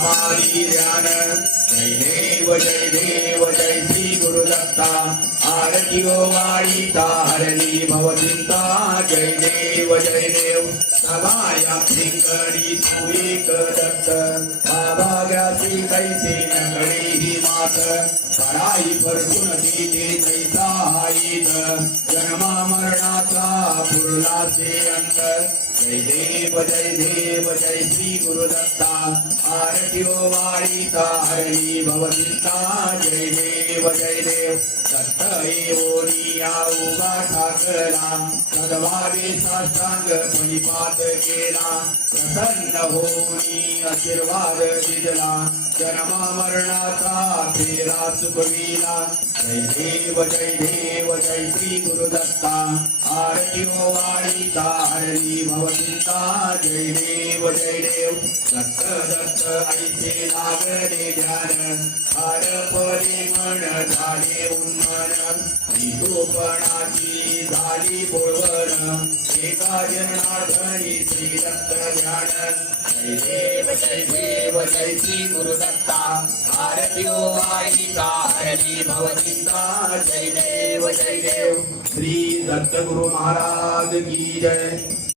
समाधी ध्यान जय देव जय श्री गुरुदत्ता आरती ओ वाळीता हरणी भवचिंता जय देव सभाया पिंगळी तू एक दत्त भाग्याची कैसे नकळी ही मात पराई परतून तिथे जैसा हाईत जन्मा मरणाचा पुरला से अंत जय देव जय श्री गुरुदत्ता आरती ओ वाळीता हरणी भवचिंता जय देव दत्त एवोनिया उभा ठाकला सद्भावे साष्टांग परिपात केला प्रसन्न होऊनी आशीर्वाद दिला जन्मा मरणाचा फेरा चुकविला जय देव जय श्री गुरुदत्ता आरती ओ वाळीता हरणी भवचिंता जय देव दत्त दत्त ऐसे लागले ध्यान हर परी मन झाले उन्मन विधोपणाची झाली बोलवण एका जनार्दनी श्री दत्त ध्यान जय देव जय श्री गुरुदत्ता आरती ओ वाळीता हरणी भवचिंता जय देव श्री दत्त गुरु महाराज की जय।